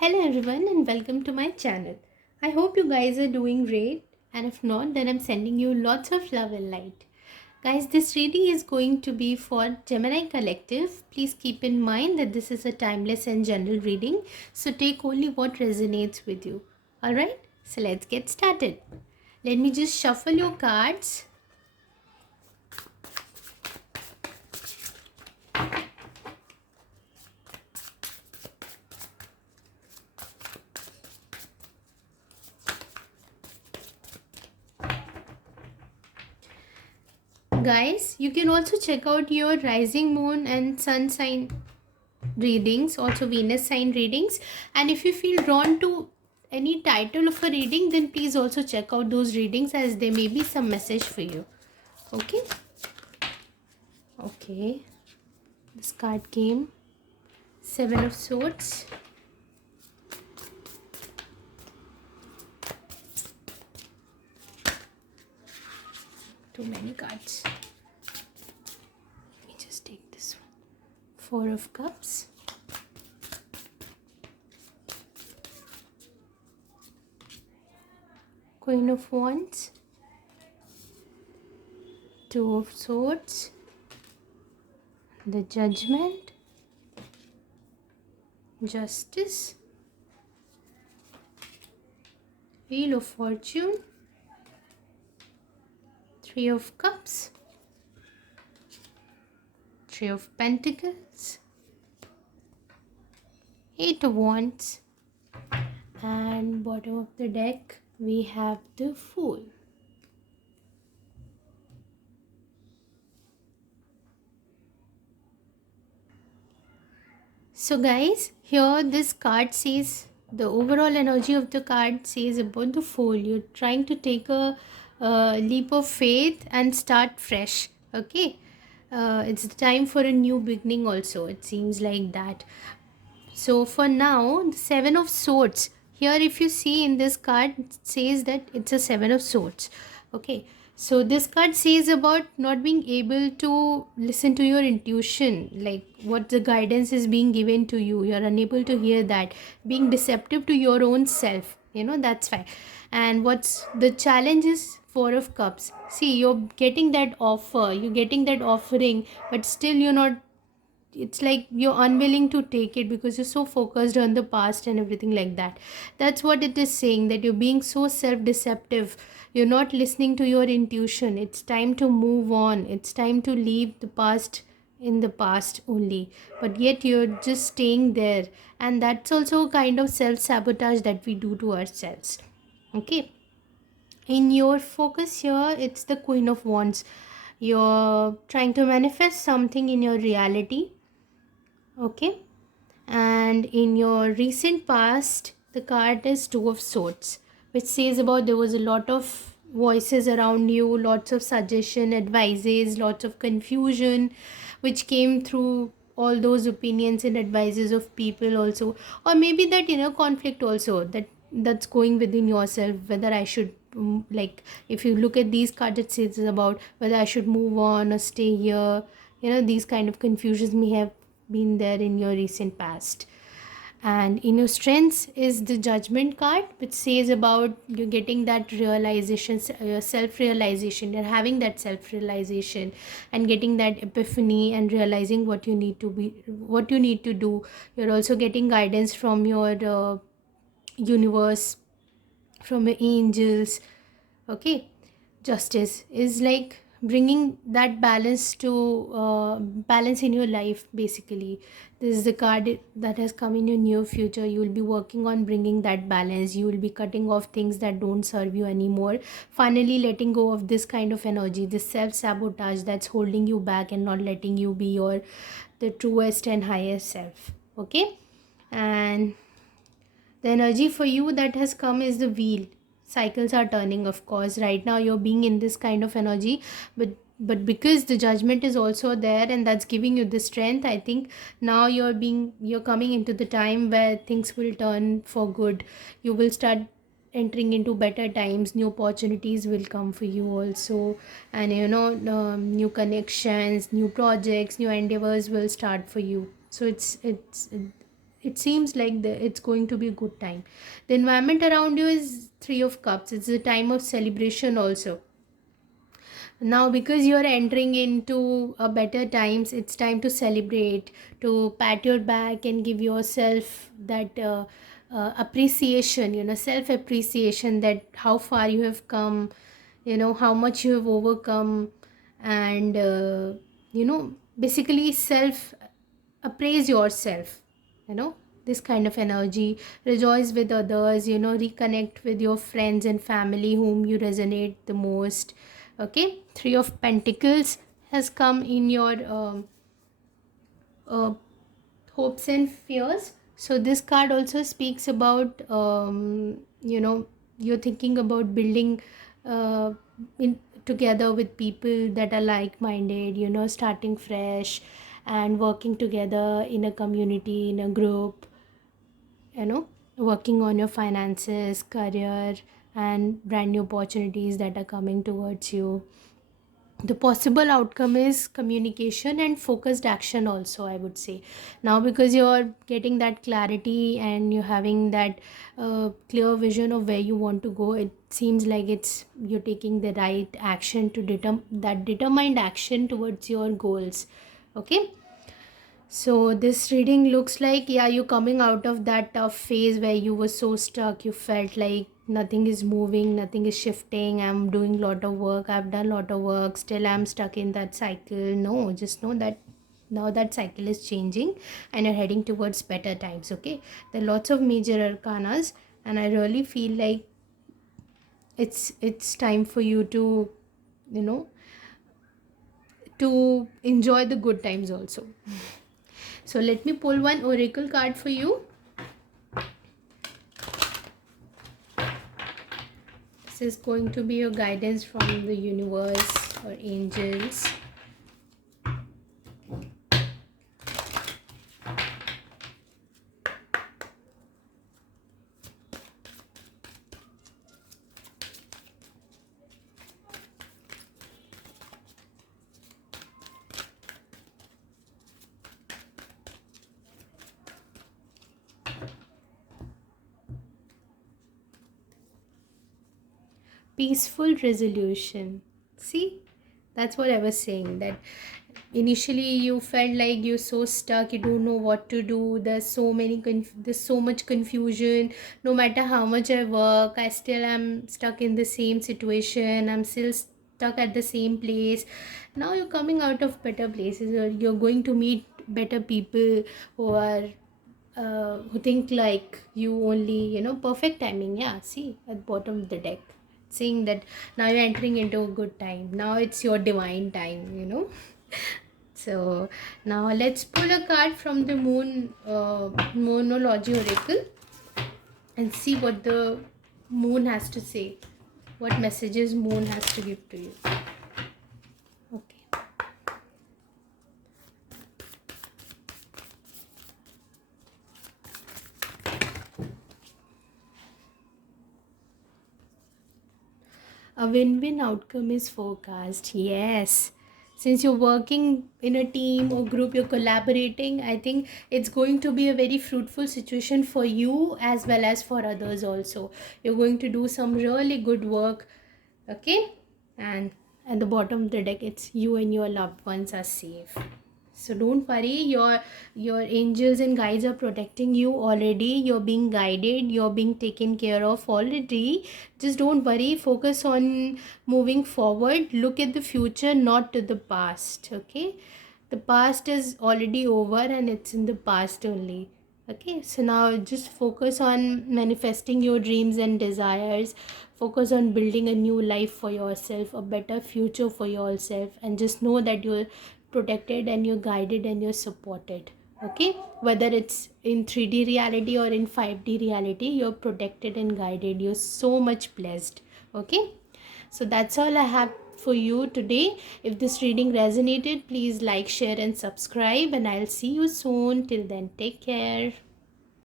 Hello everyone and welcome to my channel. I hope you guys are doing great, and if not, then I'm sending you lots of love and light. Guys, this reading is going to be for Gemini Collective. Please keep in mind that this is a timeless and general reading, so take only what resonates with you. Alright, so let's get started. Let me just shuffle your cards. Guys, you can also check out your rising moon and sun sign readings, also Venus sign readings. And if you feel drawn to any title of a reading, then please also check out those readings, as there may be some message for you. Okay, this card came Seven of Swords, too many cards. Let me just take this one. Four of Cups, Queen of Wands, Two of Swords, the Judgment, Justice, Wheel of Fortune, Three of Cups, Three of Pentacles, Eight of Wands, and bottom of the deck we have the Fool. So guys, here this card says, the overall energy of the card says about the Fool. You're trying to take a leap of faith and start fresh. Okay, it's the time for a new beginning also, it seems like that. So for now, the Seven of Swords. Here, if you see in this card, it says that it's a Seven of Swords. Okay. So this card says about not being able to listen to your intuition, like what the guidance is being given to you. You're unable to hear that. Being deceptive to your own self. That's fine. And what's the challenge is Four of Cups. See, you're getting that offer, you're getting that offering, but still you're not, it's like you're unwilling to take it because you're so focused on the past and everything like that. That's what it is saying, that you're being so self-deceptive. You're not listening to your intuition. It's time to move on. It's time to leave the past in the past only, but yet you're just staying there. And that's also a kind of self-sabotage that we do to ourselves. Okay, in your focus here, it's the Queen of Wands. You're trying to manifest something in your reality. Okay, and in your recent past, the card is Two of Swords, which says about there was a lot of voices around you, lots of suggestion, advices, lots of confusion which came through all those opinions and advices of people also, or maybe that inner conflict also, that's going within yourself, whether I should, like, if you look at these cards, it says about whether I should move on or stay here. These kind of confusions may have been there in your recent past. And in your strengths is the Judgment card, which says about you getting that realization, self realization. You're having that self realization and getting that epiphany and realizing what you need to be, what you need to do. You're also getting guidance from your universe, from your angels. Okay, Justice is like bringing that balance to balance in your life. Basically, this is the card that has come in your near future. You will be working on bringing that balance. You will be cutting off things that don't serve you anymore, finally letting go of this kind of energy, this self-sabotage that's holding you back and not letting you be your the truest and highest self. Okay, and the energy for you that has come is the Wheel. Cycles are turning, of course. Right now you're being in this kind of energy, but because the Judgment is also there and that's giving you the strength, I think now you're coming into the time where things will turn for good. You will start entering into better times. New opportunities will come for you also, and new connections, new projects, new endeavors will start for you. So it's it seems like it's going to be a good time. The environment around you is Three of Cups. It's a time of celebration also. Now because you are entering into a better times, it's time to celebrate, to pat your back and give yourself that appreciation, self appreciation, that how far you have come, how much you have overcome. And basically self appraise yourself, you know this kind of energy. Rejoice with others, reconnect with your friends and family whom you resonate the most. Okay, Three of Pentacles has come in your uh, hopes and fears. So this card also speaks about you're thinking about building uh, in together with people that are like minded, starting fresh and working together in a community, in a group, working on your finances, career, and brand new opportunities that are coming towards you. The possible outcome is communication and focused action also, I would say. Now because you're getting that clarity and you're having that clear vision of where you want to go, it seems like you're taking the right action to that determined action towards your goals. Okay, so this reading looks like, yeah, you coming out of that tough phase where you were so stuck. You felt like nothing is moving, nothing is shifting. I'm doing lot of work. I've done lot of work. Still, I'm stuck in that cycle. No, just know that now that cycle is changing and you're heading towards better times. Okay, there are lots of major arcanas, and I really feel like it's time for you to, you know, to enjoy the good times also. So let me pull one oracle card for you. This is going to be your guidance from the universe or angels. Peaceful resolution. See, that's what I was saying, that initially you felt like you're so stuck, you don't know what to do. There's so much confusion. No matter how much I work, I still am stuck in the same situation. I'm still stuck at the same place. Now you're coming out of better places, or you're going to meet better people who are who think like you only. Perfect timing. Yeah, see at bottom of the deck, saying that now you're entering into a good time. Now it's your divine time. So now let's pull a card from the Moonology Oracle and see what the moon has to say. What messages moon has to give to you. Okay. A win-win outcome is forecast. Yes. Since you're working in a team or group, you're collaborating, I think it's going to be a very fruitful situation for you as well as for others also. You're going to do some really good work. Okay? And at the bottom of the deck, it's you and your loved ones are safe. So don't worry, your angels and guides are protecting you already. You're being guided, you're being taken care of already. Just don't worry, focus on moving forward. Look at the future, not to the past. Okay, the past is already over and it's in the past only. Okay, so now just focus on manifesting your dreams and desires. Focus on building a new life for yourself, a better future for yourself, and just know that you're protected and you're guided and you're supported. Okay, whether it's in 3D reality or in 5D reality, you're protected and guided. You're so much blessed. Okay, so that's all I have for you today. If this reading resonated, please like, share and subscribe, and I'll see you soon. Till then, take care.